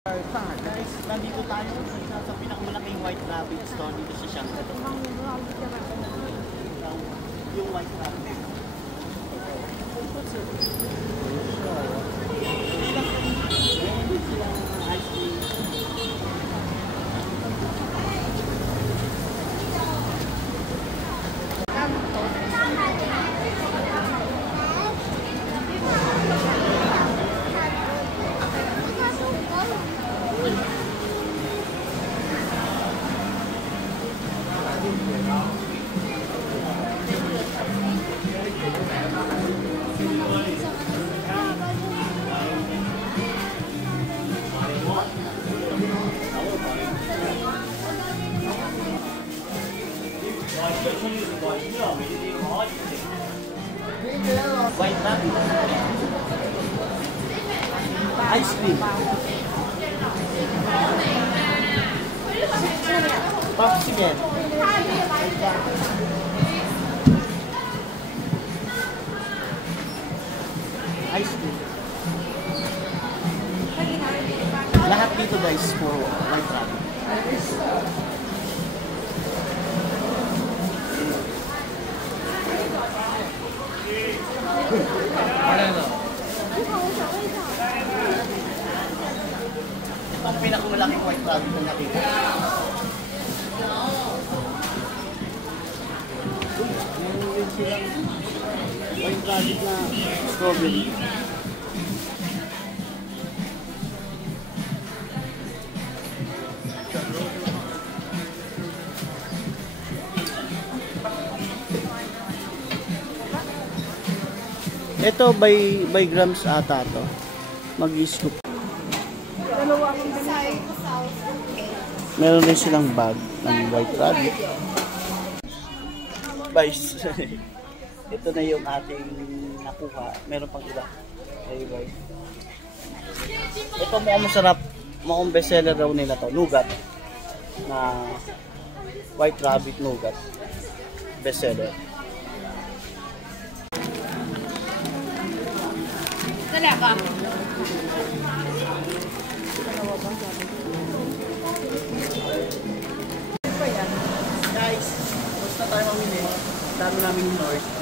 Guys, nandito tayo sa pinakamalaking White Rabbit store dito sa Shanghai. Yung White Rabbit. Ice cream. White Rabbit. Ice cream. Popsicle. Ice cream. Lahat dito guys for White Rabbit. Ito ang pinakamalaking White Rabbit na nakita. Meron din silang White Rabbit na strawberry. Ito by grams ata to. Mag-scoop. Meron din silang bag ng White Rabbit. Guys, ito na yung ating nakuha. Meron pang iba. Hey guys. Ito mukhang masarap. Mukhang bestseller daw nila to. Nougat. Na White Rabbit Nougat. Bestseller. Talaga. Guys, basta tayo mamili. Dami namin yung North.